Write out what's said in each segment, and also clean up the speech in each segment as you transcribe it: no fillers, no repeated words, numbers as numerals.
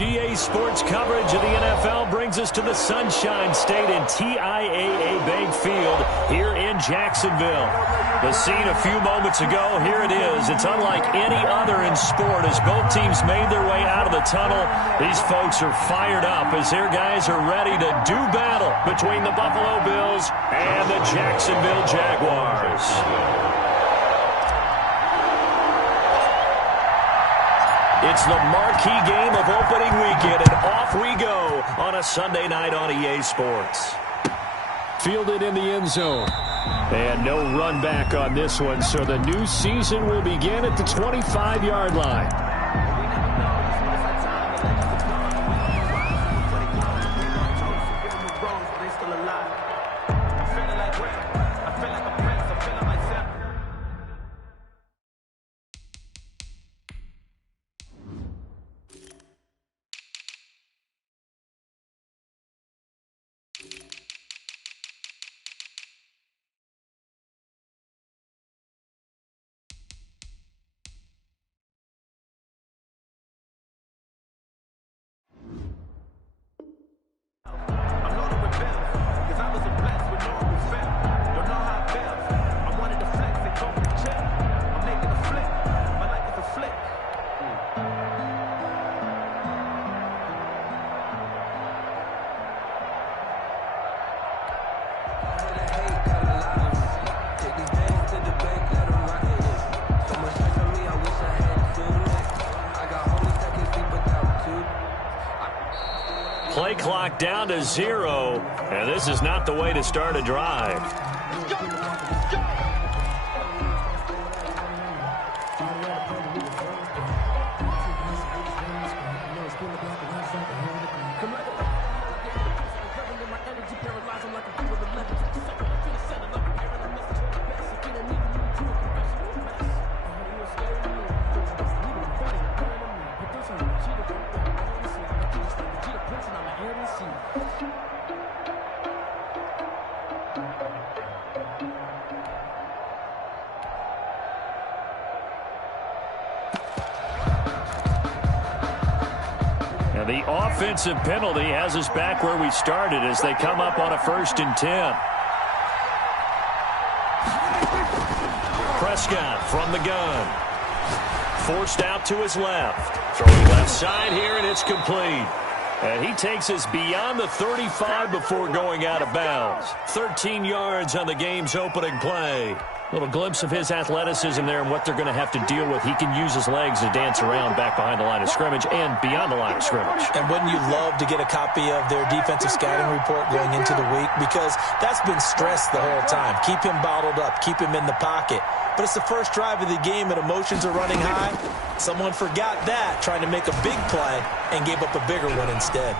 EA Sports coverage of the NFL brings us to the Sunshine State and TIAA Bank Field here in Jacksonville. The scene a few moments ago, here it is. It's unlike any other in sport as both teams made their way out of the tunnel. These folks are fired up as their guys are ready to do battle between the Buffalo Bills and the Jacksonville Jaguars. It's the marquee game of opening weekend, and off we go on a Sunday night on EA Sports. Fielded in the end zone. And no run back on this one, so the new season will begin at the 25-yard line. Play clock down to 0, and this is not the way to start a drive. And the offensive penalty has us back where we started as they come up on a 1st and 10. Prescott from the gun. Forced out to his left. Throwing left side here, and it's complete. And he takes us beyond the 35 before going out of bounds. 13 yards on the game's opening play. Little glimpse of his athleticism there and what they're going to have to deal with. He can use his legs to dance around back behind the line of scrimmage and beyond the line of scrimmage. And wouldn't you love to get a copy of their defensive scouting report going into the week? Because that's been stressed the whole time. Keep him bottled up. Keep him in the pocket. But it's the first drive of the game and emotions are running high. Someone forgot that, trying to make a big play and gave up a bigger one instead.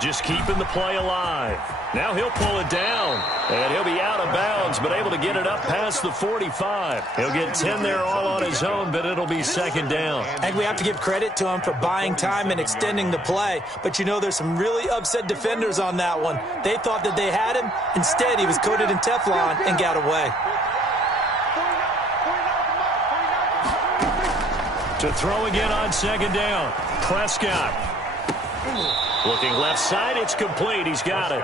Just keeping the play alive. Now he'll pull it down, and he'll be out of bounds, but able to get it up past the 45. He'll get 10 there all on his own, but it'll be 2nd down. And we have to give credit to him for buying time and extending the play. But, you know, there's some really upset defenders on that one. They thought that they had him. Instead, he was coated in Teflon and got away. To throw again on 2nd down. Prescott. Looking left side, it's complete. He's got it.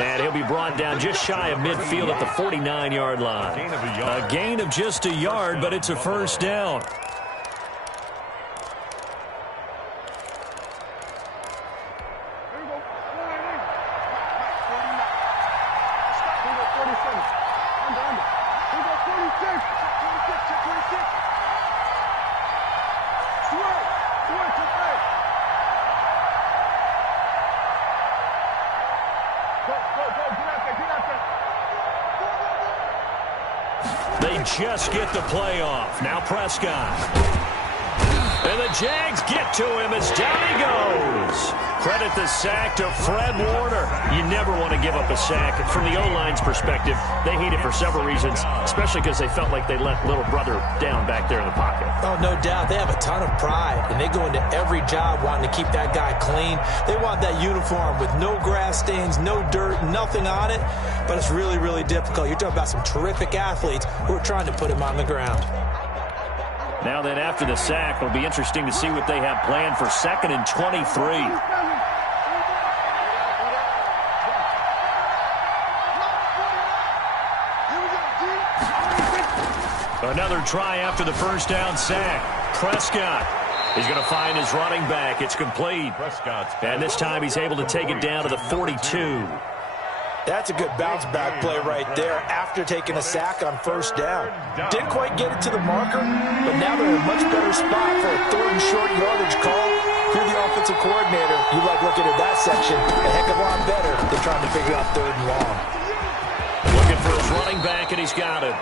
And he'll be brought down just shy of midfield at the 49-yard line. A gain of just a yard, but it's a 1st down. They just get the play off. Now Prescott. And the Jags get to him as down he goes. Credit the sack to Fred Warner. You never want to give up a sack. From the O-line's perspective, they hate it for several reasons, especially because they felt like they let little brother down back there in the pocket. Oh, no doubt. They have a ton of pride, and they go into every job wanting to keep that guy clean. They want that uniform with no grass stains, no dirt, nothing on it, but it's really, really difficult. You're talking about some terrific athletes who are trying to put him on the ground. Now then, after the sack, it'll be interesting to see what they have planned for 2nd and 23. Another try after the first down sack. Prescott is going to find his running back. It's complete. And this time he's able to take it down to the 42. That's a good bounce-back play right there after taking a sack on first down. Didn't quite get it to the marker, but now they're in a much better spot for a 3rd and short yardage call. If you're the offensive coordinator, you like looking at that section a heck of a lot better than trying to figure out 3rd and long. Looking for his running back, and he's got it.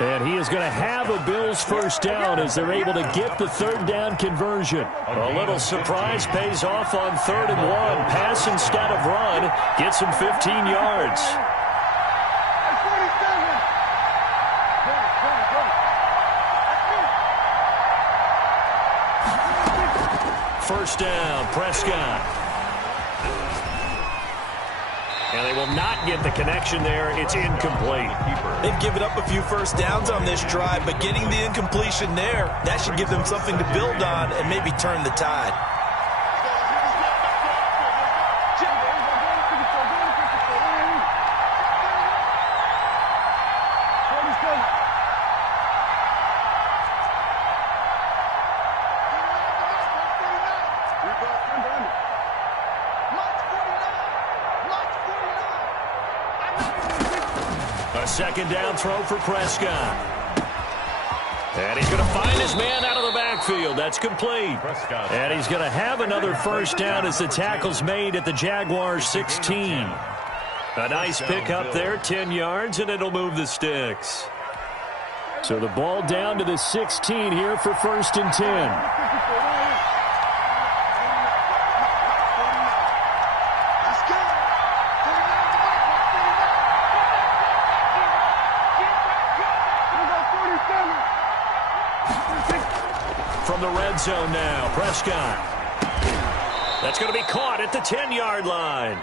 And he is going to have a Bills first down as they're able to get the 3rd down conversion. A little surprise pays off on 3rd and 1. Pass instead of run. Gets him 15 yards. First down, Prescott. And they will not get the connection there. It's incomplete. They've given up a few first downs on this drive, but getting the incompletion there, that should give them something to build on and maybe turn the tide. A 2nd down throw for Prescott. And he's going to find his man out of the backfield. That's complete. And he's going to have another first down as the tackle's made at the Jaguars 16. A nice pickup there, 10 yards, and it'll move the sticks. So the ball down to the 16 here for 1st and 10. From the red zone now, Prescott. That's going to be caught at the 10-yard line.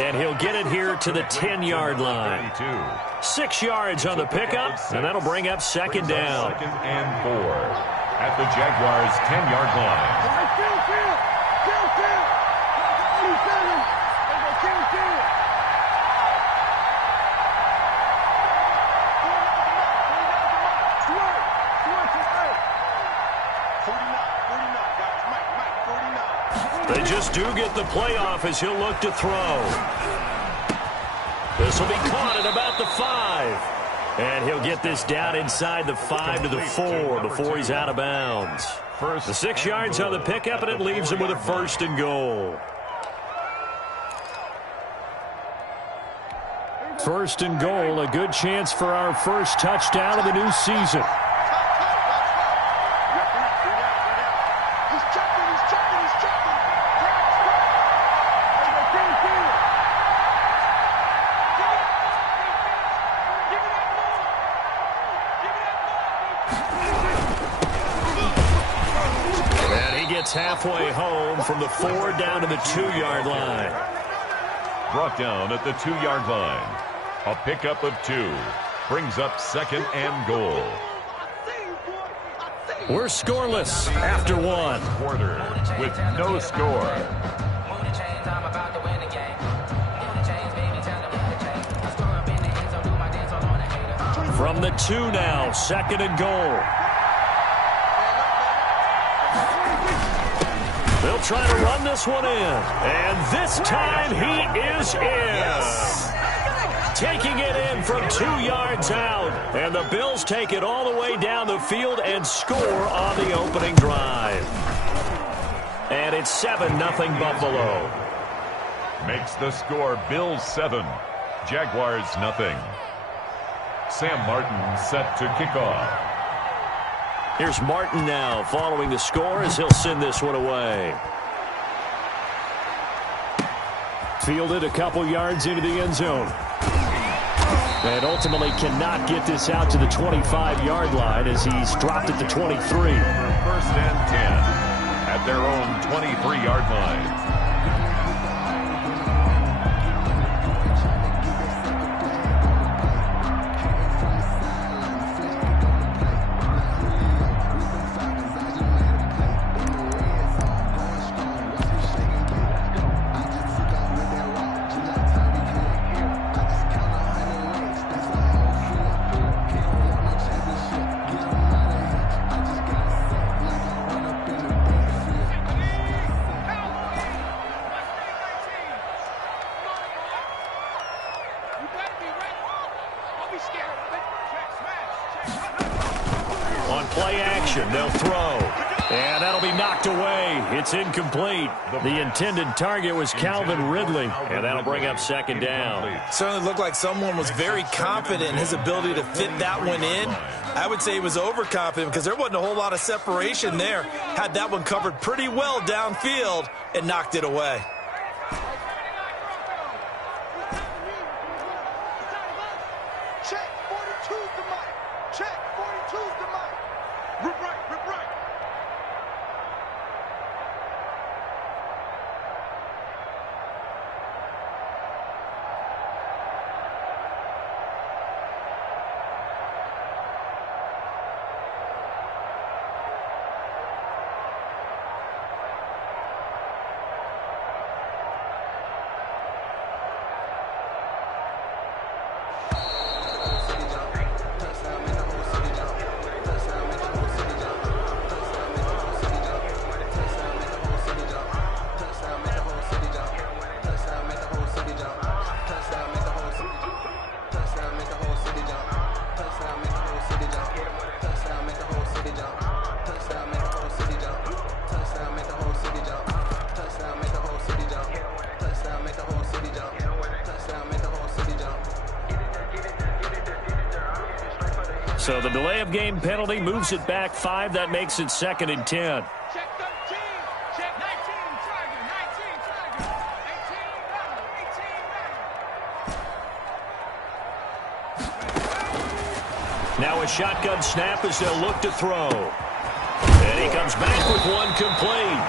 And he'll get it here to the 10-yard line. 6 yards on the pickup, and that'll bring up 2nd down. 2nd and 4 at the Jaguars' 10-yard line. They just do get the playoff as he'll look to throw. This will be caught at about the 5. And he'll get this down inside the 5 to the 4 before he's out of bounds. The 6 yards on the pickup, and it leaves him with a 1st and goal. 1st and goal, a good chance for our first touchdown of the new season. Halfway home from the 4 down to the 2-yard line. Brought down at the 2-yard line. A pickup of 2 brings up 2nd and goal. We're scoreless after 1 quarter with no score. From the 2 now, 2nd and goal. They'll try to run this one in. And this time he is in. Yes. Taking it in from 2 yards out. And the Bills take it all the way down the field and score on the opening drive. And it's 7-0 Buffalo. Makes the score Bills 7, Jaguars 0. Sam Martin set to kick off. Here's Martin now following the score as he'll send this one away. Fielded a couple yards into the end zone. And ultimately cannot get this out to the 25-yard line as he's dropped at the 23. 1st and 10 at their own 23-yard line. Play action. They'll throw. And that'll be knocked away. It's incomplete. The intended target was Calvin Ridley. And that'll bring up second down. Certainly looked like someone was very confident in his ability to fit that one in. I would say he was overconfident because there wasn't a whole lot of separation there. Had that one covered pretty well downfield and knocked it away. Check, 42's the mic. Check, 42's the mic. Rip right, rip right. So the delay of game penalty moves it back 5. That makes it 2nd and 10. Check 13. Check 19. Target. 19. Target. 18. Now a shotgun snap as they'll look to throw. And he comes back with one complete.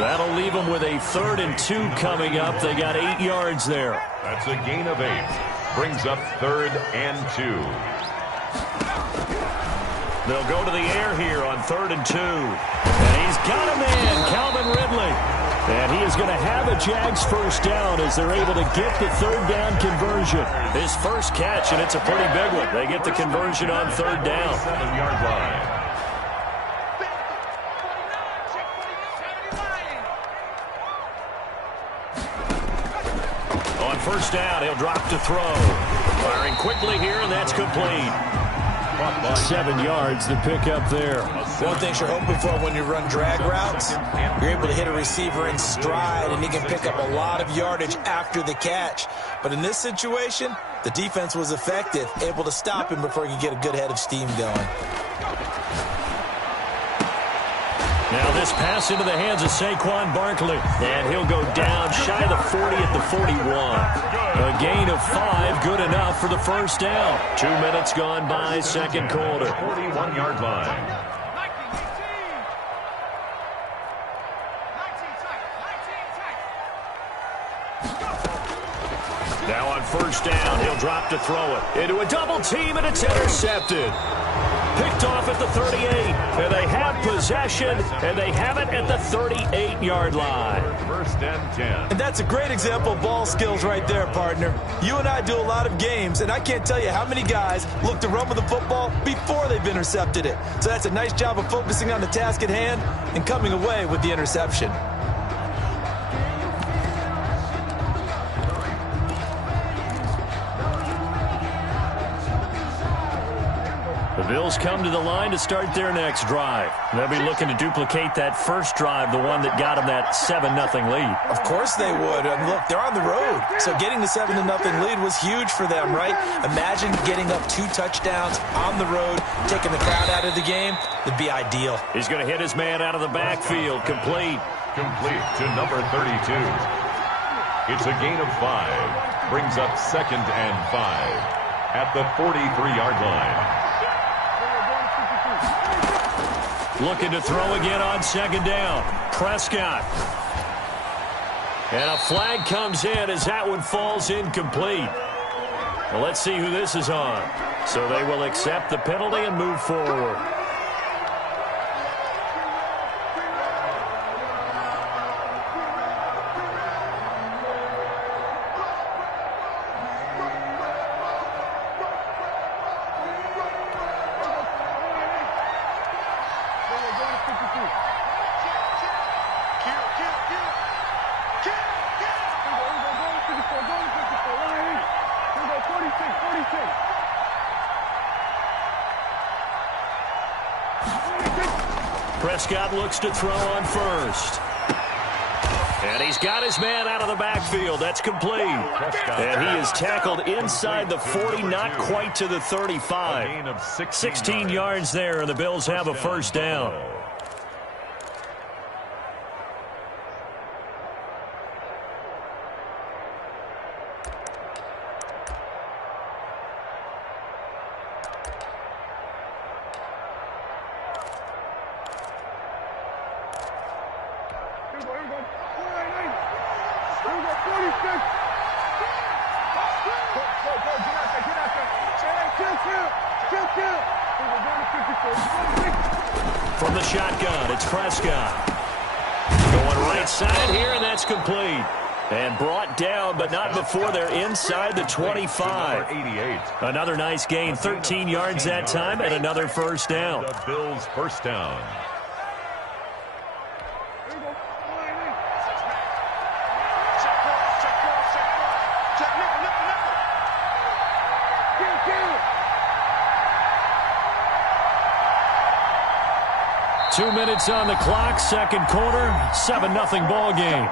That'll leave them with a 3rd and 2 coming up. They got 8 yards there. That's a gain of 8. Brings up 3rd and 2. They'll go to the air here on 3rd and 2. And he's got a man, Calvin Ridley. And he is going to have a Jags first down as they're able to get the 3rd down conversion. His first catch, and it's a pretty big one. They get the conversion on 3rd down. 7-yard line. On first down, he'll drop to throw. Firing quickly here, and that's complete. 7 yards to pick up there. One thing you're hoping for when you run drag routes, you're able to hit a receiver in stride, and he can pick up a lot of yardage after the catch. But in this situation, the defense was effective, able to stop him before he could get a good head of steam going. Now this pass into the hands of Saquon Barkley. And he'll go down shy of the 40 at the 41. A gain of 5, good enough for the first down. 2 minutes gone by, second quarter. 41-yard line. Now on first down, he'll drop to throw it. Into a double team, and it's intercepted. Picked off at the 38, and they have possession, and they have it at the 38-yard line. 1st and 10. And that's a great example of ball skills right there, partner. You and I do a lot of games, and I can't tell you how many guys look to run with the football before they've intercepted it. So that's a nice job of focusing on the task at hand and coming away with the interception. The Bills come to the line to start their next drive. They'll be looking to duplicate that first drive, the one that got them that 7-0 lead. Of course they would. And look, they're on the road. So getting the 7-0 lead was huge for them, right? Imagine getting up 2 touchdowns on the road, taking the crowd out of the game. It'd be ideal. He's going to hit his man out of the backfield. Complete. Complete to number 32. It's a gain of 5. Brings up 2nd and 5 at the 43-yard line. Looking to throw again on 2nd down. Prescott. And a flag comes in as that one falls incomplete. Well, let's see who this is on. So they will accept the penalty and move forward. Prescott looks to throw on first. And he's got his man out of the backfield. That's complete. And he is tackled inside the 40, not quite to the 35. 16 yards there, and the Bills have a first down. From the shotgun, it's Prescott. Going right side here, and that's complete. And brought down, but not before they're inside the 25. Another nice gain, 13 yards that time, and another first down. The Bills' first down. Two minutes on the clock, second quarter, 7-0 ball game.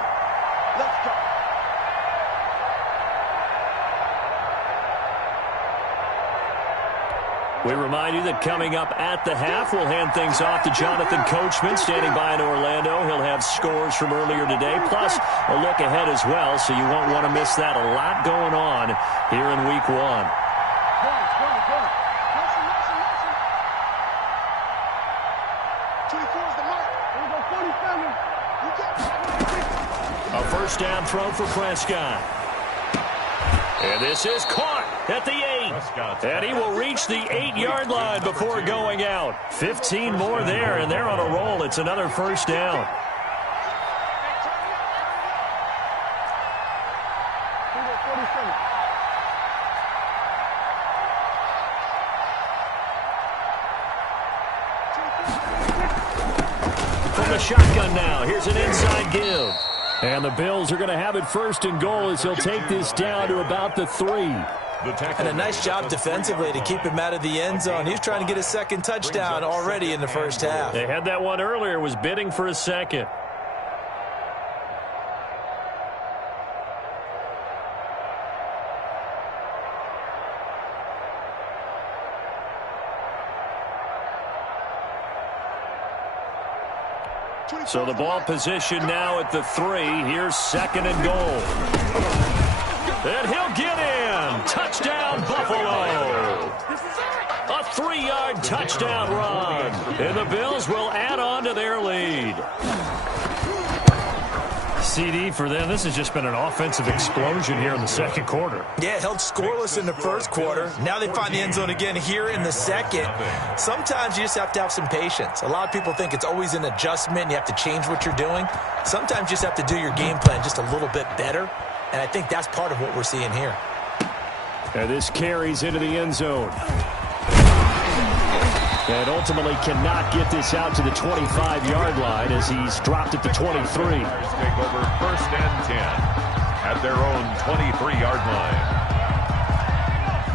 We remind you that coming up at the half, we'll hand things off to Jonathan Coachman, standing by in Orlando. He'll have scores from earlier today, plus a look ahead as well, so you won't want to miss that. A lot going on here in Week 1. A first down throw for Prescott. And this is caught at the 8. And he will reach the 8-yard line before going out. 15 more there, and they're on a roll. It's another first down. From the shotgun now, here's an inside give. And the Bills are going to have it first and goal as he'll take this down to about the 3. And a nice job defensively to keep him out of the end zone. He was trying to get a second touchdown already in the first half. They had that one earlier, was bidding for a second. So the ball position now at the 3. Here's second and goal. And he'll get in. Touchdown, Buffalo. A 3-yard touchdown run. And the Bills will add on to their lead. CD for them. This has just been an offensive explosion here in the second quarter. Yeah, held scoreless in the first quarter. Now they find the end zone again here in the second. Sometimes you just have to have some patience. A lot of people think it's always an adjustment and you have to change what you're doing. Sometimes you just have to do your game plan just a little bit better. And I think that's part of what we're seeing here. And this carries into the end zone. And ultimately cannot get this out to the 25-yard line as he's dropped at the 23. Take over first and 10 at their own 23-yard line.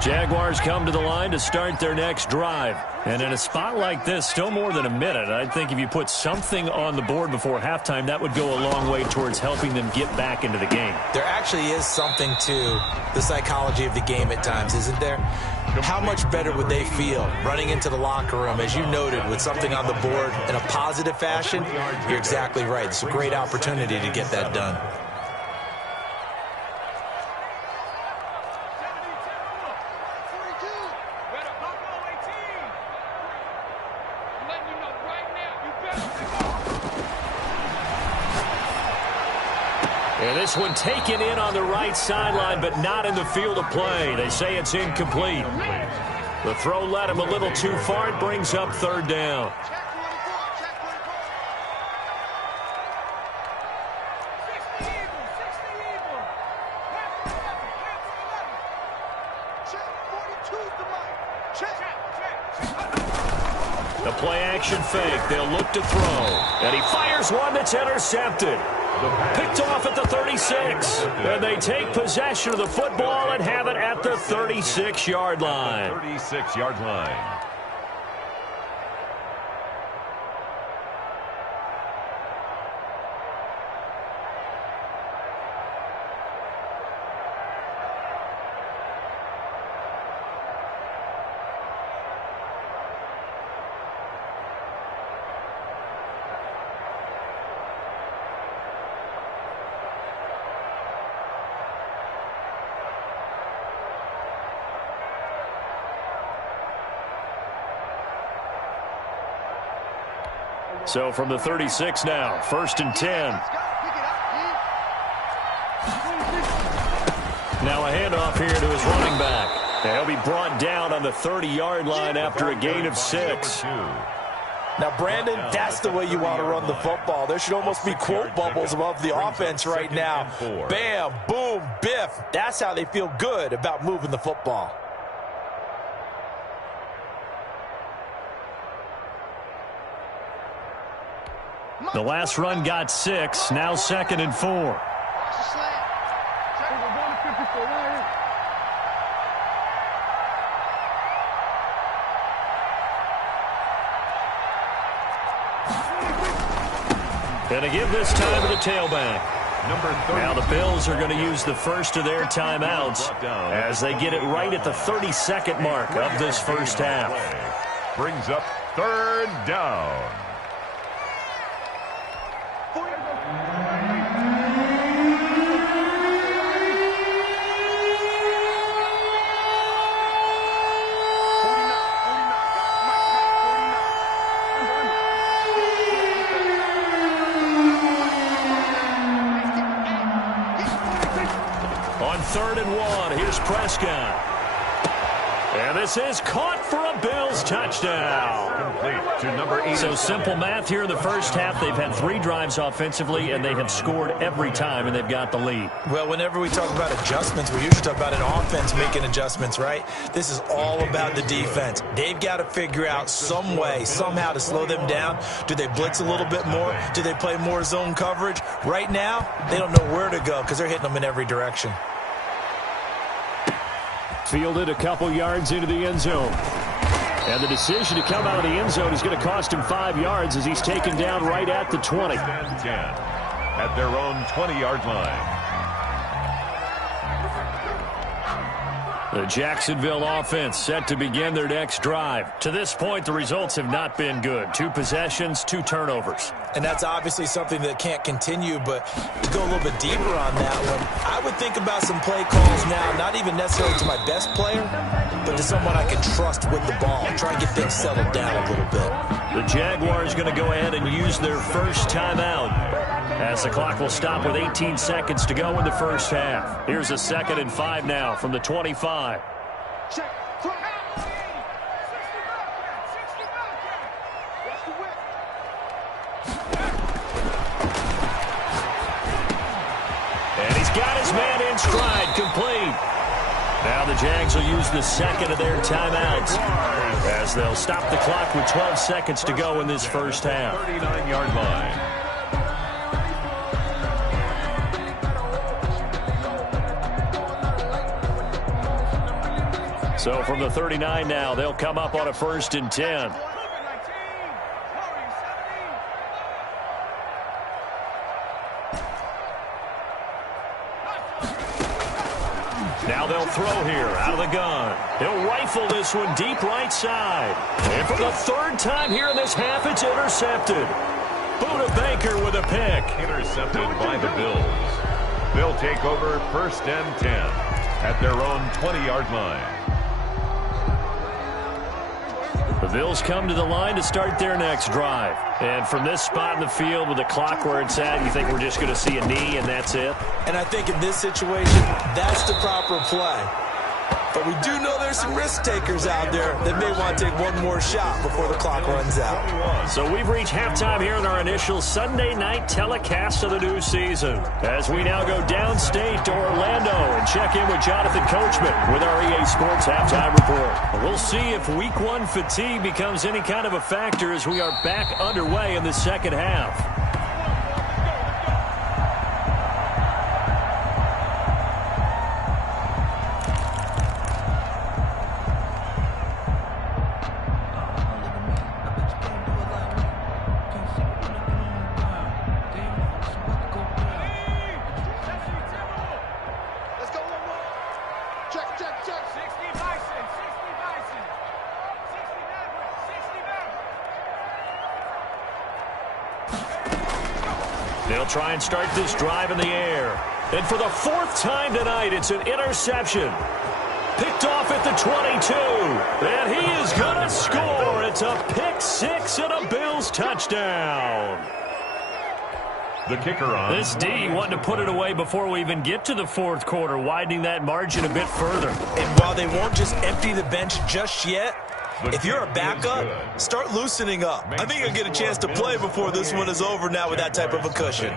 Jaguars come to the line to start their next drive. And in a spot like this, still more than a minute, I think if you put something on the board before halftime, that would go a long way towards helping them get back into the game. There actually is something to the psychology of the game at times, isn't there? How much better would they feel running into the locker room, as you noted, with something on the board in a positive fashion? You're exactly right. It's a great opportunity to get that done. And this one taken in on the right sideline, but not in the field of play. They say it's incomplete. The throw led him a little too far. It brings up third down. The play action fake. They'll look to throw. And he fires one that's intercepted. Picked off at the 36. And they take possession of the football and have it at the 36-yard line. 36-yard line. So from the 36 now, 1st and 10. Now a handoff here to his running back. He'll be brought down on the 30-yard line after a gain of 6. Now, Brandon, that's the way you want to run the football. There should almost be quote bubbles above the offense right now. Bam, boom, biff. That's how they feel good about moving the football. The last run got 6. Now 2nd and 4. Going to give this time to the tailback. Now the Bills are going to use the first of their timeouts as they get it right at the 32nd mark of this first half. Brings up 3rd down. On 3rd and 1, here's Prescott. And this is caught for a Bills touchdown. Complete to number 8. So simple math here in the first half. They've had 3 drives offensively, and they have scored every time, and they've got the lead. Well, whenever we talk about adjustments, we usually talk about an offense making adjustments, right? This is all about the defense. They've got to figure out some way, somehow to slow them down. Do they blitz a little bit more? Do they play more zone coverage? Right now, they don't know where to go because they're hitting them in every direction. Fielded a couple yards into the end zone. And the decision to come out of the end zone is going to cost him 5 yards as he's taken down right at the 20. 10 at their own 20-yard line. The Jacksonville offense set to begin their next drive. To this point, the results have not been good. 2 possessions, 2 turnovers. And that's obviously something that can't continue, but to go a little bit deeper on that one, I would think about some play calls now, not even necessarily to my best player, but to someone I can trust with the ball. Try and get things settled down a little bit. The Jaguars going to go ahead and use their first timeout as the clock will stop with 18 seconds to go in the first half. Here's a 2nd and 5 now from the 25. Check. And he's got his man in stride, complete. Now the Jags will use the 2nd of their timeouts as they'll stop the clock with 12 seconds to go in this first half. 39-yard line. So from the 39 now, they'll come up on a 1st and 10. Now they'll throw here out of the gun. He'll rifle this one deep right side. And for the 3rd time here in this half, it's intercepted. Buda Baker with a pick. Intercepted by the Bills. They'll take over 1st and 10 at their own 20-yard line. The Bills come to the line to start their next drive. And from this spot in the field with the clock where it's at, you think we're just going to see a knee and that's it? And I think in this situation, that's the proper play. But we do know there's some risk takers out there that may want to take one more shot before the clock runs out. So we've reached halftime here in our initial Sunday night telecast of the new season. As we now go downstate to Orlando and check in with Jonathan Coachman with our EA Sports Halftime Report. We'll see if Week 1 fatigue becomes any kind of a factor as we are back underway in the second half. They'll try and start this drive in the air. And for the 4th time tonight, it's an interception. Picked off at the 22. And he is going to score. It's a pick 6 and a Bills touchdown. The kicker on. This D wanting to put it away before we even get to the fourth quarter, widening that margin a bit further. And while they won't just empty the bench just yet, if you're a backup, start loosening up. I think you'll get a chance to play before this one is over now with that type of a cushion.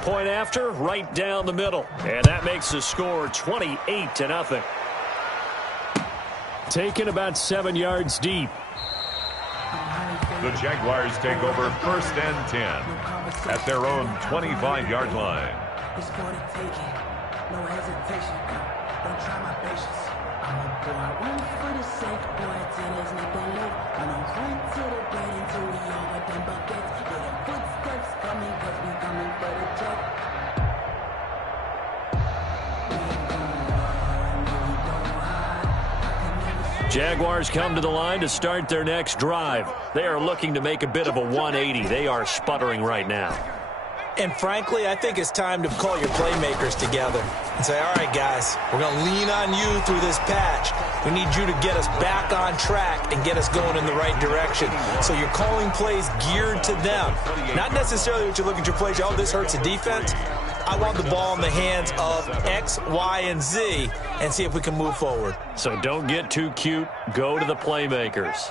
Point after, right down the middle. And that makes the score 28-0. Taken about 7 yards deep. The Jaguars take over 1st and 10 at their own 25-yard line. It's for the taking. No hesitation. Don't try my patience. I'm a boy. I run for the sake, boy, till there's nothing left. I don't run to the bed until we over them buckets. Yeah, the footsteps coming, cause we coming for the check. Jaguars come to the line to start their next drive. They are looking to make a bit of a 180. They are sputtering right now. And frankly, I think it's time to call your playmakers together and say, all right, guys, we're going to lean on you through this patch. We need you to get us back on track and get us going in the right direction. So you're calling plays geared to them. Not necessarily what you look at your plays, oh, this hurts the defense. I want the ball in the hands of X, Y, and Z and see if we can move forward. So don't get too cute. Go to the playmakers.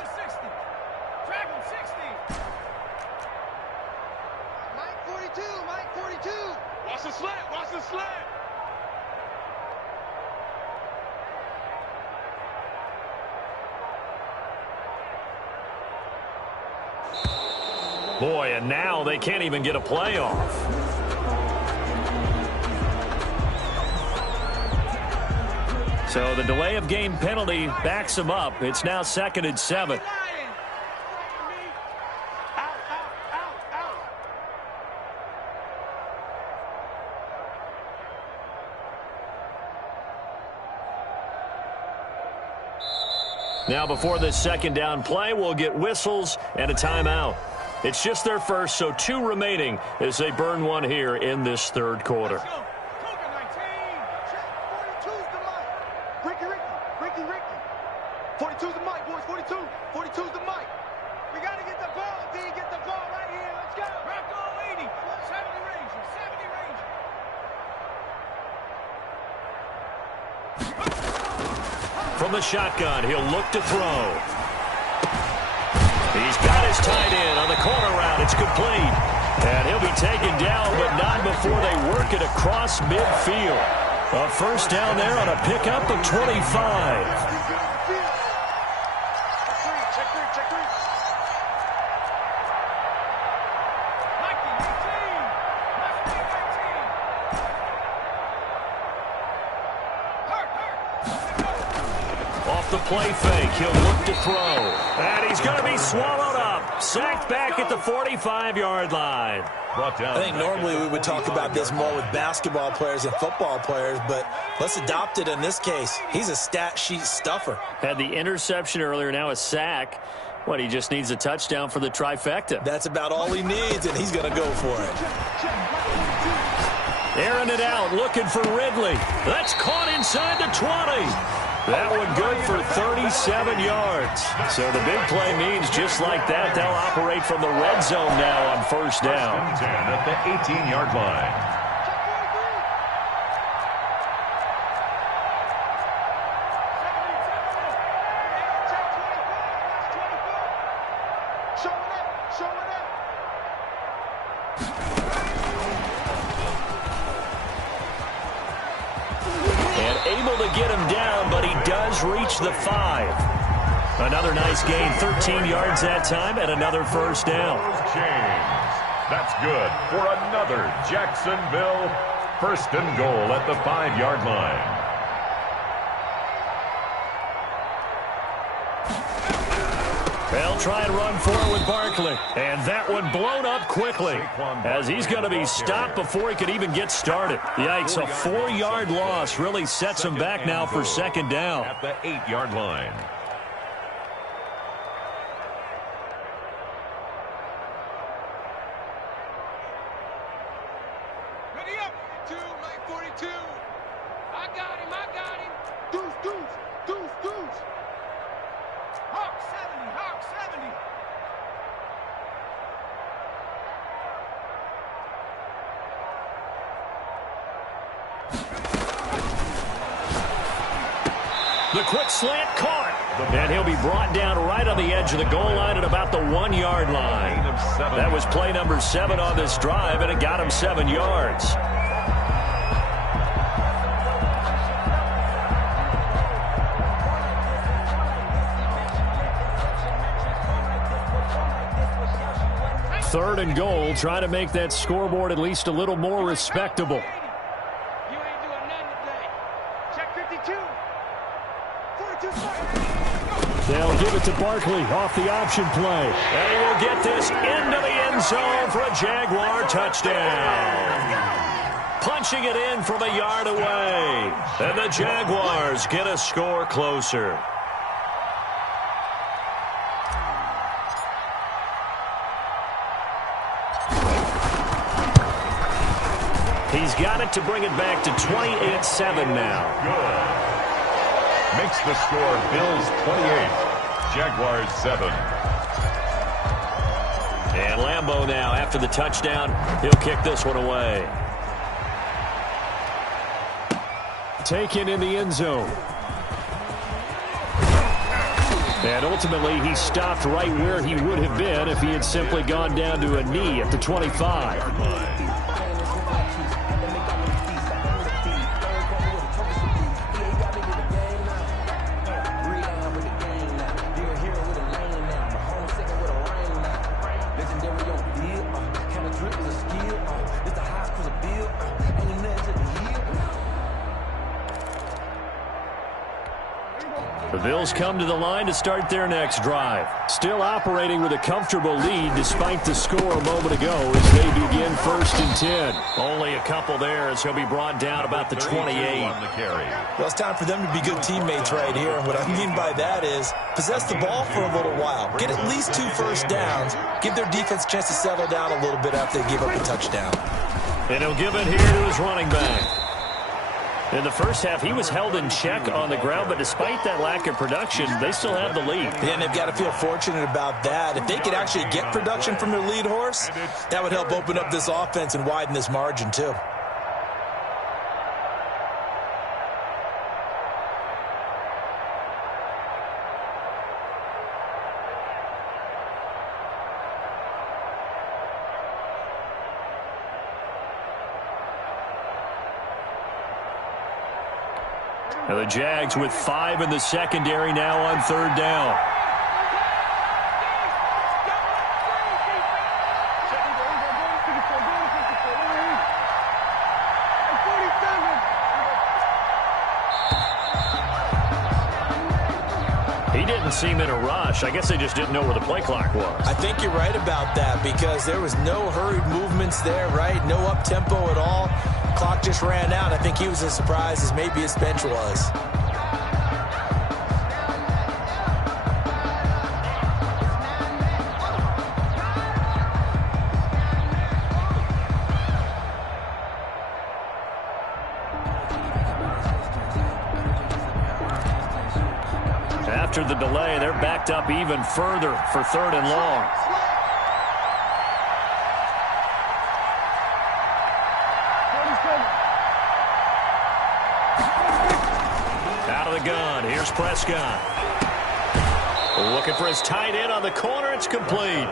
Boy, and now they can't even get a play off. So the delay of game penalty backs them up. It's now 2nd and 7. Now before this 2nd down play, we'll get whistles and a timeout. It's just their first, so 2 remaining as they burn one here in this 3rd quarter. From the shotgun, he'll look to throw. He's got his tight end on the corner route. It's complete. And he'll be taken down, but not before they work it across midfield. A first down there on a pickup of 25. Play fake. He'll look to throw. And he's going to be swallowed up. Sacked back at the 45-yard line. I think normally we would talk about this more with basketball players and football players, but let's adopt it in this case. He's a stat sheet stuffer. Had the interception earlier, now a sack. What, he just needs a touchdown for the trifecta. That's about all he needs, and he's going to go for it. Airing it out, looking for Ridley. That's caught inside the 20. That one good for 37 yards. So the big play means just like that, they'll operate from the red zone now on first down. 10 at the 18-yard line. Reach the 5. Another nice gain, 13 yards that time, and another first down. That's good for another Jacksonville 1st and goal at the 5-yard line. They'll try and run forward with Barkley. And that one blown up quickly as he's going to be stopped before he could even get started. Yikes, a 4-yard loss really sets him back now for 2nd down. At the 8-yard line. Ready up to my 42. I got him. Deuce. Hawk 70. The quick slant caught. And he'll be brought down right on the edge of the goal line at about the 1-yard line. That was play number 7 on this drive, and it got him 7 yards. Third and goal, trying to make that scoreboard at least a little more respectable. You ain't doing nothing today. Check 52. 42. They'll give it to Barkley off the option play. And he will get this into the end zone for a Jaguar touchdown. Punching it in from a yard away. And the Jaguars get a score closer. He's got it to bring it back to 28-7 now. Good. Makes the score Bills 28, Jaguars 7. And Lambeau now, after the touchdown, he'll kick this one away. Taken in the end zone. And ultimately, he stopped right where he would have been if he had simply gone down to a knee at the 25. The Bills come to the line to start their next drive. Still operating with a comfortable lead despite the score a moment ago as they begin 1st and 10. Only a couple there as he'll be brought down about the 28. On the carry. Well, it's time for them to be good teammates right here. And what I mean by that is possess the ball for a little while. Get at least 2 first downs. Give their defense a chance to settle down a little bit after they give up a touchdown. And he'll give it here to his running back. In the first half, he was held in check on the ground, but despite that lack of production, they still have the lead. And they've got to feel fortunate about that. If they could actually get production from their lead horse, that would help open up this offense and widen this margin too. Now the Jags with 5 in the secondary now on 3rd down. He didn't seem in a rush. I guess they just didn't know where the play clock was. I think you're right about that because there was no hurried movements there, right? No up-tempo at all. Clock just ran out. I think he was as surprised as maybe his bench was. After the delay, they're backed up even further for 3rd and long. Out of the gun, here's Prescott. Looking for his tight end on the corner, it's complete.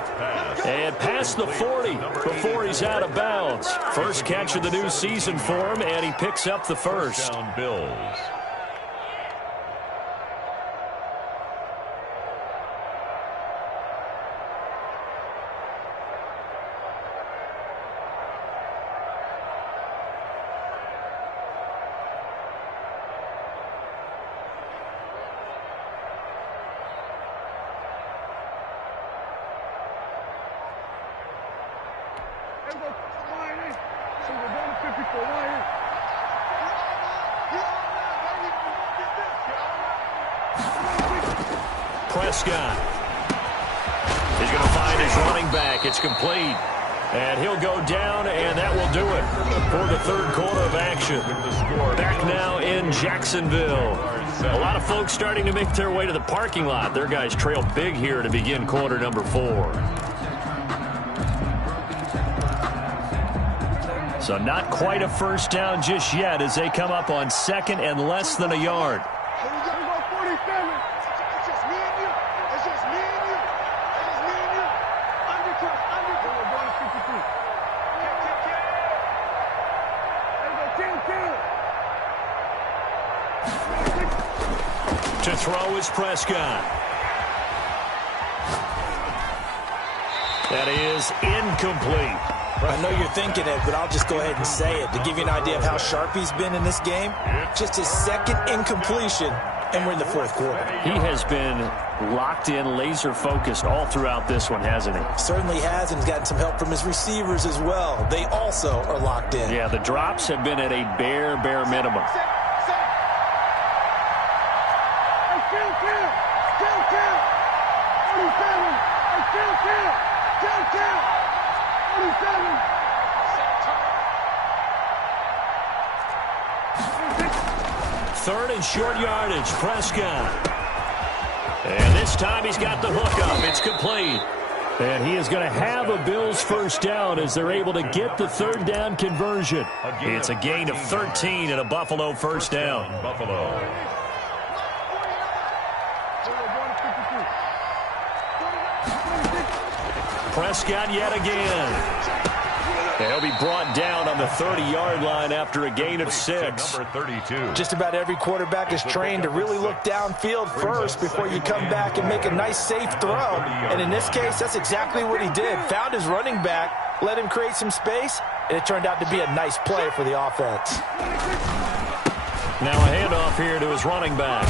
And past the 40 before he's out of bounds. First catch of the new season for him, and he picks up the first. Down Bills. Prescott. He's going to find his running back. It's complete. And he'll go down, and that will do it for the 3rd quarter of action. Back now in Jacksonville. A lot of folks starting to make their way to the parking lot. Their guys trail big here to begin quarter number 4. So not quite a first down just yet as they come up on second and less than a yard. Here we go, 47. It's just me and you. It's just me and you. It's just me and you. Undercut. We're going to 52. To throw is Prescott. That is incomplete. I know you're thinking it, but I'll just go ahead and say it. To give you an idea of how sharp he's been in this game, just his second incompletion, and we're in the fourth quarter. He has been locked in, laser-focused all throughout this one, hasn't he? Certainly has, and he's gotten some help from his receivers as well. They also are locked in. Yeah, the drops have been at a bare minimum. Third and short yardage, Prescott. And this time he's got the hook up. It's complete. And he is going to have a Bills first down as they're able to get the third down conversion. It's a gain of 13 and a Buffalo first down. Buffalo. Prescott yet again. He'll be brought down on the 30-yard line after a gain of 6. Number 32. Just about every quarterback is trained to really look downfield first before you come back and make a nice, safe throw. And in this case, that's exactly what he did. Found his running back, let him create some space, and it turned out to be a nice play for the offense. Now a handoff here to his running back.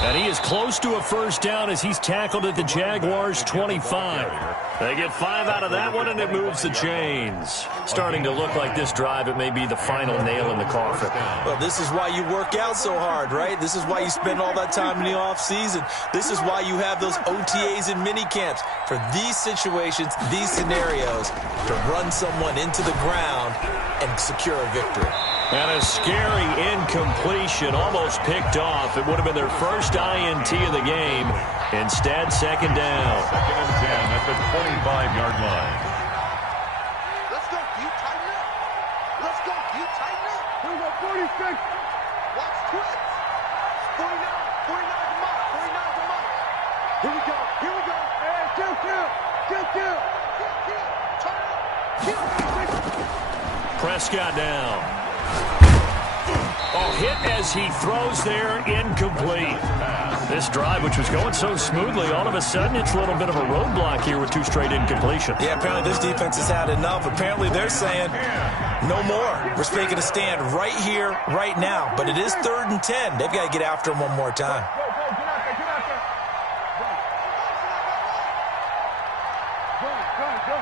And he is close to a first down as he's tackled at the Jaguars' 25. They get 5 out of that one, and it moves the chains. Starting to look like this drive, it may be the final nail in the coffin. Well, this is why you work out so hard, right? This is why you spend all that time in the offseason. This is why you have those OTAs and mini camps. For these situations, these scenarios, to run someone into the ground and secure a victory. And a scary incompletion, almost picked off. It would have been their first INT of the game. Instead, second down. Second and 10 at the 25-yard line. Let's go, you tighten up. Let's go, you tighten up. Here we go, 46. Watch twist. 49 to Mike. 49 to Mike. Here we go. Hey, kill. Turn up. Prescott down. Oh, hit as he throws there, incomplete. This drive, which was going so smoothly, all of a sudden it's a little bit of a roadblock here with 2 straight incompletions. Yeah, apparently this defense has had enough. Apparently they're saying, no more. We're making a stand right here, right now. But it is 3rd and 10. They've got to get after him one more time. Get out there. Go.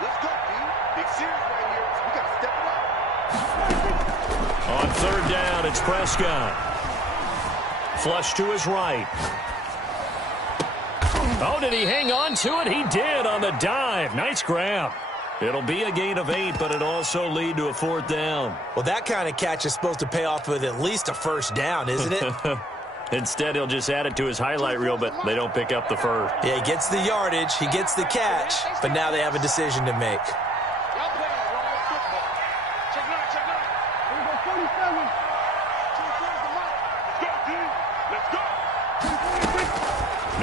Let's go, dude. Big series right here. We got to step it up. On 3rd down, it's Prescott. Flush to his right. Oh, did he hang on to it? He did on the dive. Nice grab. It'll be a gain of 8, but it also lead to a 4th down. Well, that kind of catch is supposed to pay off with at least a first down, isn't it? Instead, he'll just add it to his highlight reel, but they don't pick up the first. Yeah, he gets the yardage, he gets the catch, but now they have a decision to make. Y'all playing wrong football. Check it out. Here we go, 47. 24 to Mike. Let's go, dude.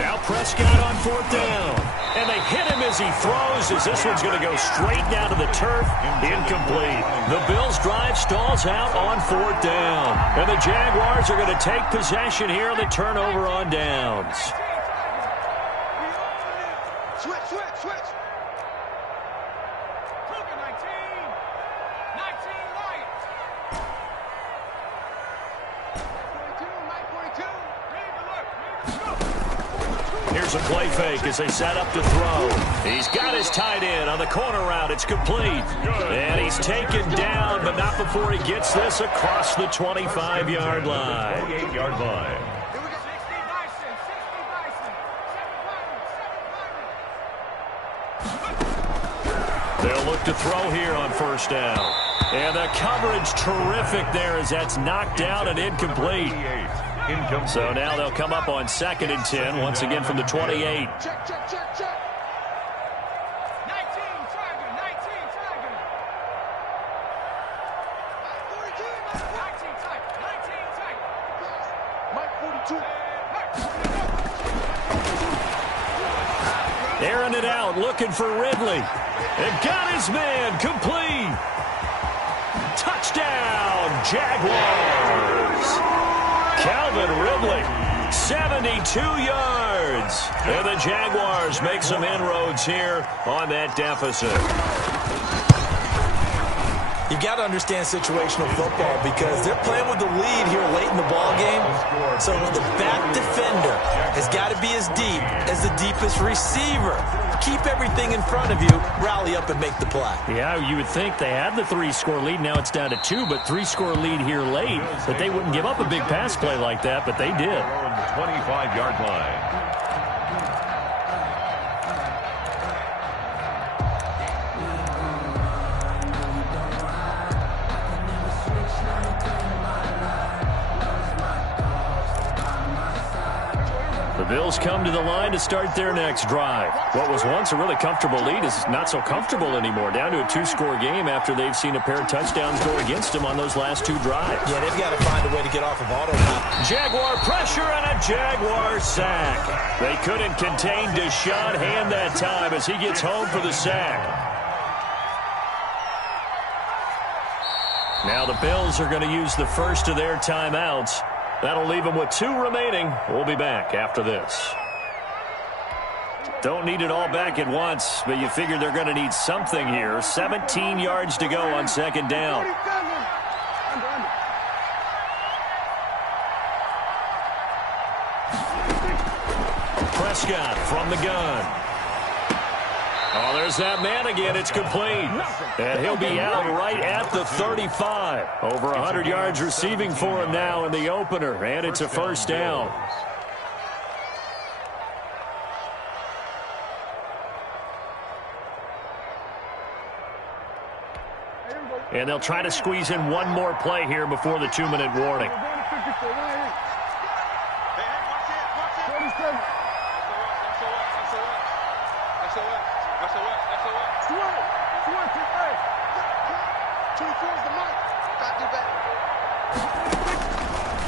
Now Prescott on 4th down. And they hit him as he throws, as this one's going to go straight down to the turf. Incomplete. The Bills' drive stalls out on 4th down. And the Jaguars are going to take possession here on the turnover on downs. Switch. Here's a play fake as they set up to throw. He's got his tight end on the corner route. It's complete. And he's taken down, but not before he gets this across the 25-yard line. 28-yard line. They'll look to throw here on 1st down. And the coverage terrific there as that's knocked down and incomplete. So now they'll come up on 2nd and 10, once again from the 28. Check. 19, target. Airing it out, looking for Ridley. And got his man, complete. Touchdown, Jaguars. Calvin Ridley, 72 yards. And the Jaguars make some inroads here on that deficit. You got to understand situational football because they're playing with the lead here late in the ball game. So the back defender has got to be as deep as the deepest receiver. Keep everything in front of you, rally up and make the play. Yeah, you would think they had the 3-score lead. Now it's down to 2, but 3-score lead here late. That they wouldn't give up a big pass play like that, but they did. 25-yard line. The Bills come to the line to start their next drive. What was once a really comfortable lead is not so comfortable anymore. Down to a 2-score game after they've seen a pair of touchdowns go against them on those last 2 drives. Yeah, they've got to find a way to get off of autopilot. Jaguar pressure and a Jaguar sack. They couldn't contain Deshaun Hand that time as he gets home for the sack. Now the Bills are going to use the first of their timeouts. That'll leave them with 2 remaining. We'll be back after this. Don't need it all back at once, but you figure they're going to need something here. 17 yards to go on second down. Prescott from the gun. Oh, there's that man again. It's complete. And he'll be out right at the 35. Over 100 yards receiving for him now in the opener. And it's a first down. And they'll try to squeeze in one more play here before the 2-minute warning.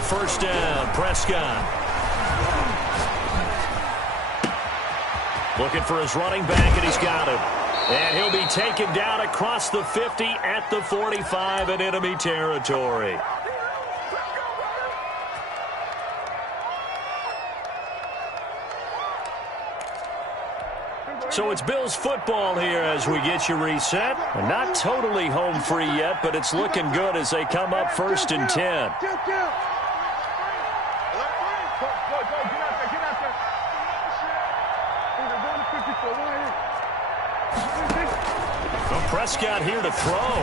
First down, Prescott. Looking for his running back, and he's got him. And he'll be taken down across the 50 at the 45 in enemy territory. So it's Bills football here as we get you reset. Not totally home free yet, but it's looking good as they come up 1st and 10. Prescott here to throw.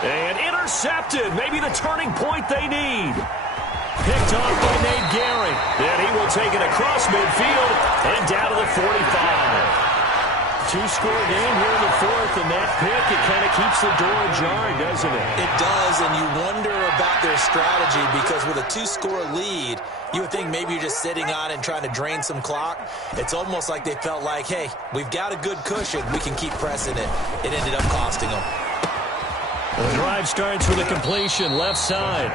And intercepted. Maybe the turning point they need. Picked off by Nate Gehring. And he will take it across midfield and down to the 45. 2-score game here in the 4th, and that pick, it kind of keeps the door ajar, doesn't it? It does, and you wonder about their strategy because with a 2-score lead, you would think maybe you're just sitting on and trying to drain some clock. It's almost like they felt like, hey, we've got a good cushion. We can keep pressing it. It ended up costing them. The drive starts with a completion left side.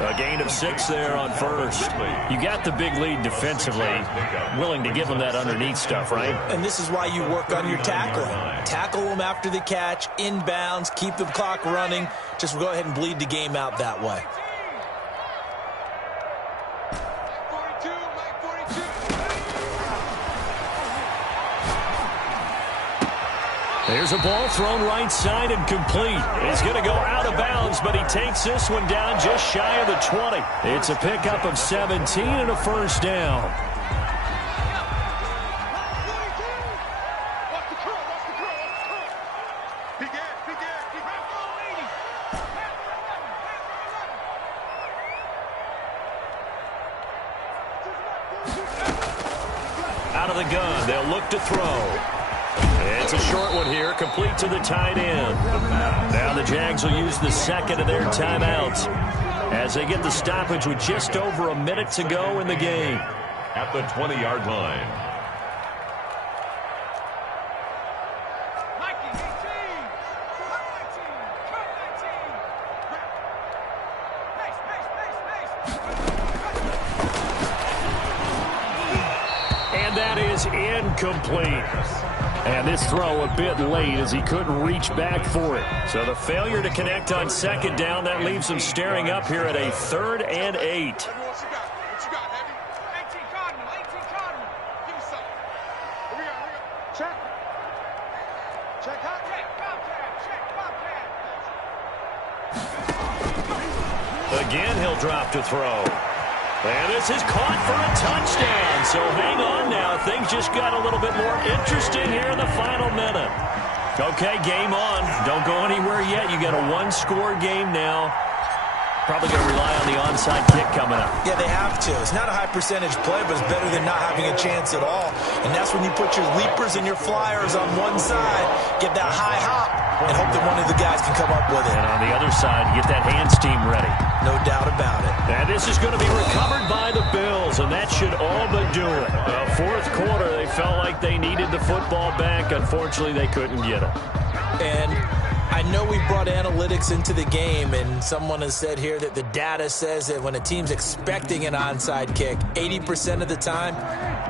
A gain of 6 there on first. You got the big lead defensively. Willing to give them that underneath stuff, right? And this is why you work on your tackling. Tackle them after the catch, inbounds, keep the clock running. Just go ahead and bleed the game out that way. There's a ball thrown right side and complete. He's going to go out of bounds, but he takes this one down just shy of the 20. It's a pickup of 17 and a first down. Out of the gun, they'll look to throw. It's a short one here, complete to the tight end. Now the Jags will use the second of their timeouts as they get the stoppage with just over a minute to go in the game. At the 20-yard line. And that is Incomplete. And this throw a bit late as he couldn't reach back for it. So the failure to connect on second down, that leaves him staring up here at a 3rd and 8. Again, he'll drop to throw. And this is caught for a touchdown. So hang on now. Things just got a little bit more interesting here in the final minute. Okay, game on. Don't go anywhere yet. You got a one-score game now. Probably going to rely on the onside kick coming up. Yeah, they have to. It's not a high-percentage play, but it's better than not having a chance at all. And that's when you put your leapers and your flyers on one side, get that high hop, and hope that one of the guys can come up with it. And on the other side, get that hands team ready. No doubt about it. And this is going to be recovered by the Bills, and that should all but do it. Fourth quarter, they felt like they needed the football back. Unfortunately, they couldn't get it. And I know we brought analytics into the game, and someone has said here that the data says that when a team's expecting an onside kick, 80% of the time,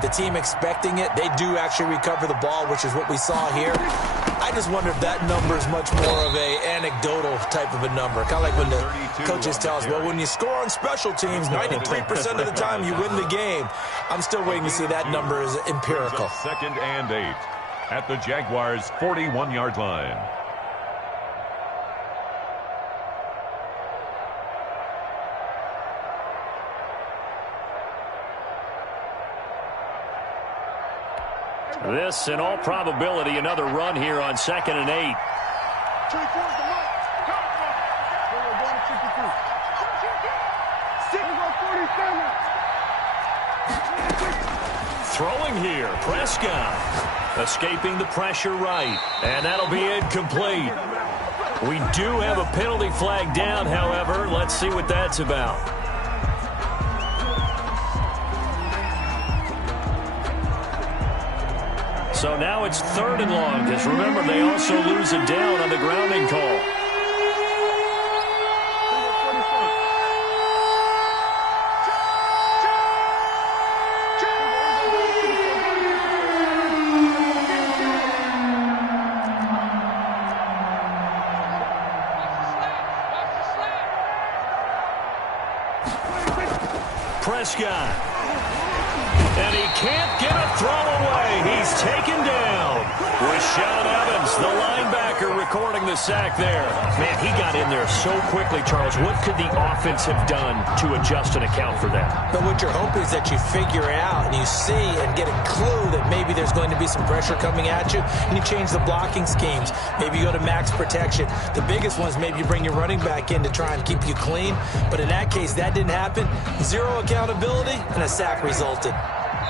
the team expecting it, they do actually recover the ball, which is what we saw here. I just wonder if that number is much more of a anecdotal type of a number. Kind of like when the coaches tell us, well, when you score on special teams, 93% of the time you win the game. I'm still waiting to see that number is empirical. 2nd and 8 at the Jaguars' 41-yard line. This, in all probability, another run here on 2nd and 8. Throwing here, Prescott. Escaping the pressure right. And that'll be incomplete. We do have a penalty flag down, however. Let's see what that's about. So now it's 3rd and long, because remember, they also lose a down on the grounding call. Prescott. And he can't get a throw away. He's taken down. Rashaan Evans, the linebacker, recording the sack there. Man, he got in there so quickly, Charles. What could the offense have done to adjust and account for that? But what you're hoping is that you figure it out and you see and get a clue that maybe there's going to be some pressure coming at you, and you change the blocking schemes. Maybe you go to max protection. The biggest one is maybe you bring your running back in to try and keep you clean. But in that case, that didn't happen. Zero accountability, and a sack resulted.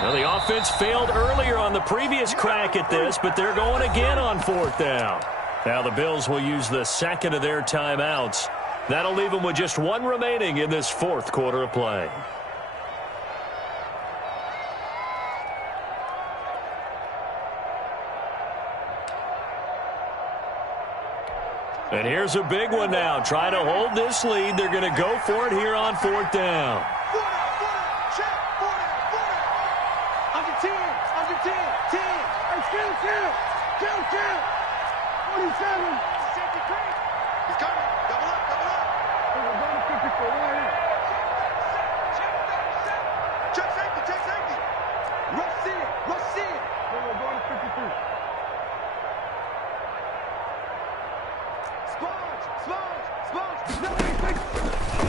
Well, the offense failed earlier on the previous crack at this, but they're going again on 4th down. Now the Bills will use the second of their timeouts. That'll leave them with just one remaining in this 4th quarter of play. And here's a big one now. Trying to hold this lead. They're going to go for it here on 4th down.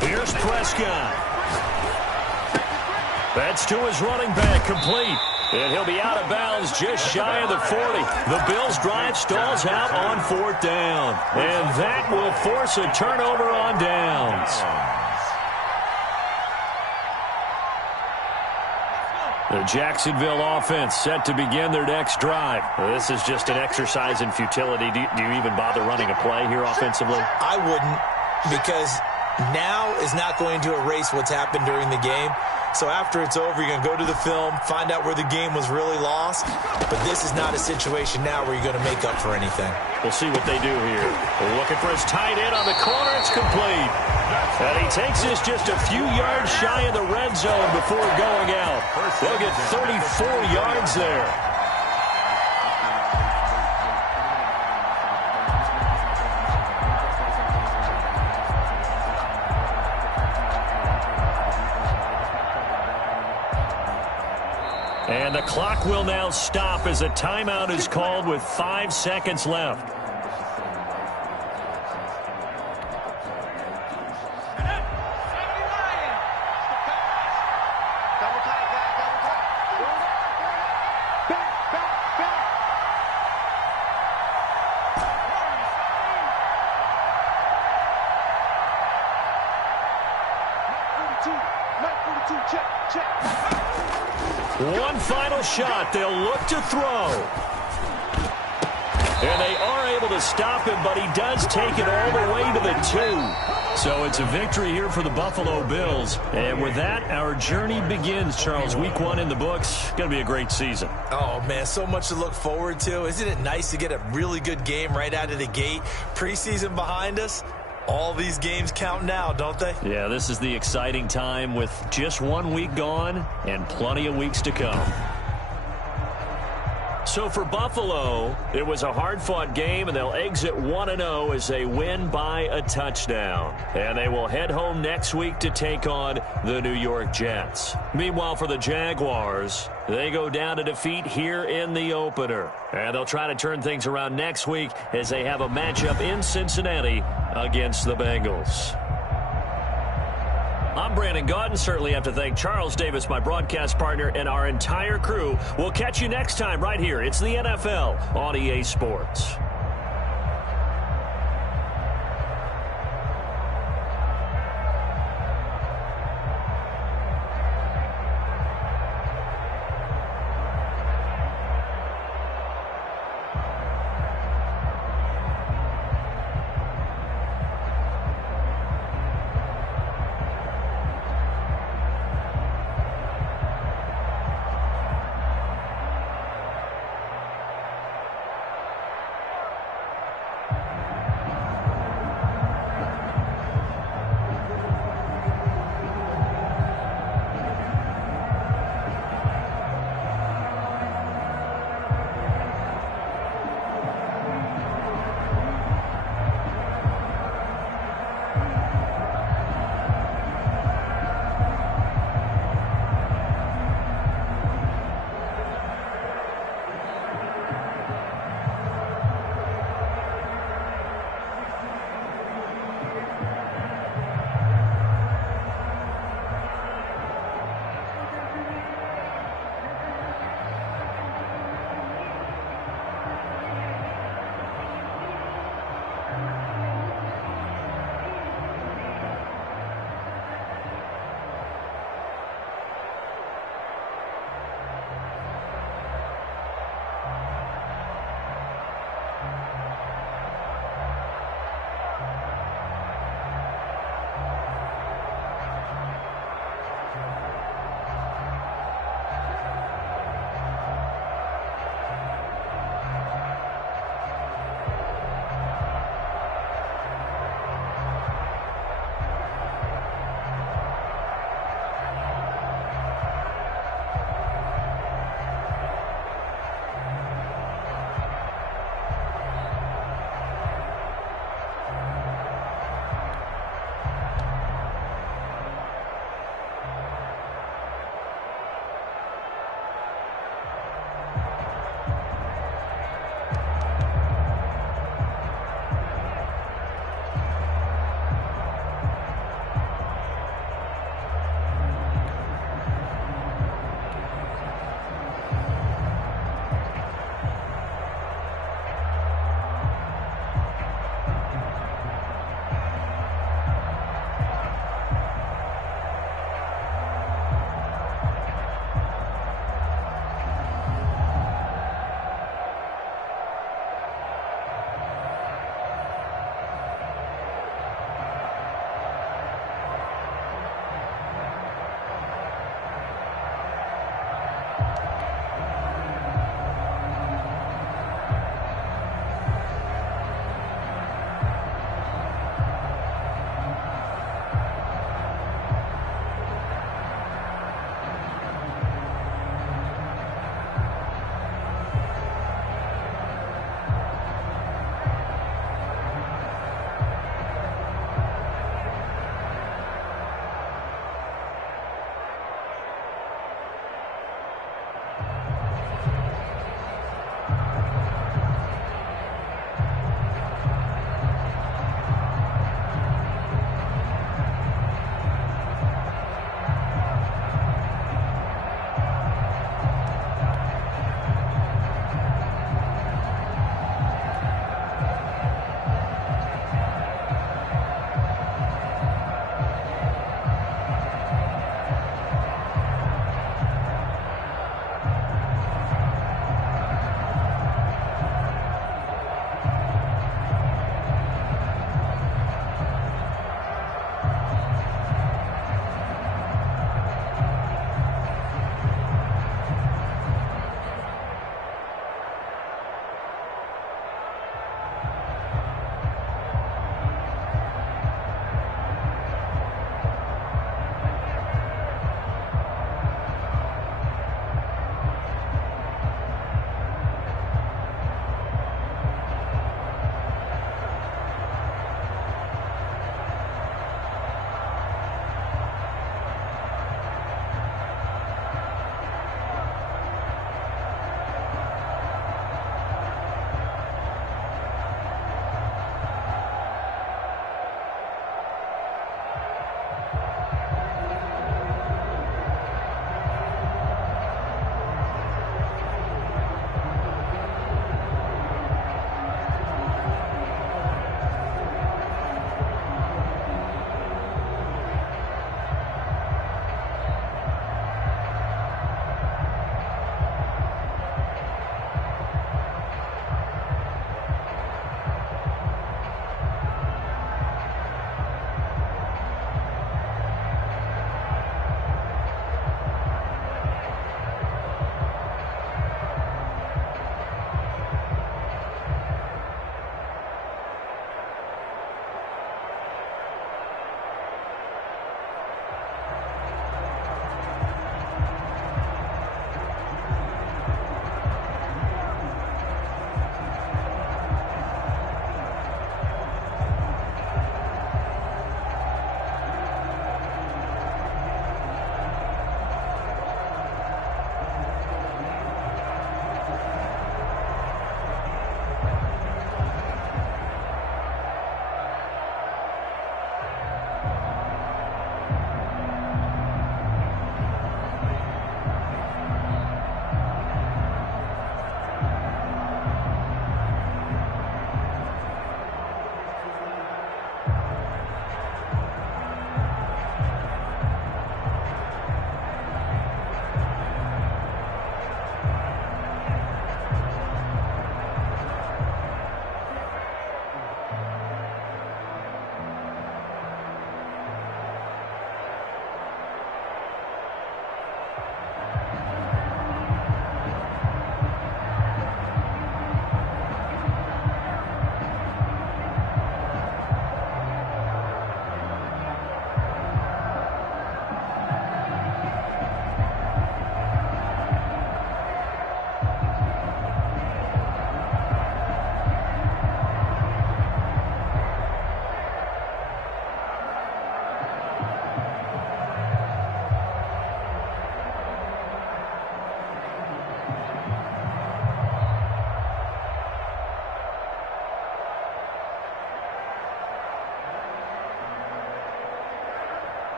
Here's Prescott. That's to his running back, complete. And he'll be out of bounds just shy of the 40. The Bills' drive stalls out on 4th down. And that will force a turnover on downs. The Jacksonville offense set to begin their next drive. This is just an exercise in futility. Do you even bother running a play here offensively? I wouldn't, because now is not going to erase what's happened during the game. So after it's over, you're going to go to the film, find out where the game was really lost. But this is not a situation now where you're going to make up for anything. We'll see what they do here. We're looking for his tight end on the corner. It's complete. And he takes this just a few yards shy of the red zone before going out. They'll get 34 yards there. And the clock will now stop as a timeout is called with 5 seconds left. One final shot. They'll look to throw. And they are able to stop him, but he does take it all the way to the 2. So it's a victory here for the Buffalo Bills. And with that, our journey begins, Charles. Week 1 in the books. Going to be a great season. Oh, man, so much to look forward to. Isn't it nice to get a really good game right out of the gate? Preseason behind us. All these games count now, don't they? Yeah, this is the exciting time with just 1 week gone and plenty of weeks to come. So for Buffalo, it was a hard-fought game, and they'll exit 1-0 as they win by a touchdown. And they will head home next week to take on the New York Jets. Meanwhile, for the Jaguars, they go down to defeat here in the opener. And they'll try to turn things around next week as they have a matchup in Cincinnati against the Bengals. I'm Brandon Gaudin. Certainly have to thank Charles Davis, my broadcast partner, and our entire crew. We'll catch you next time right here. It's the NFL on EA Sports.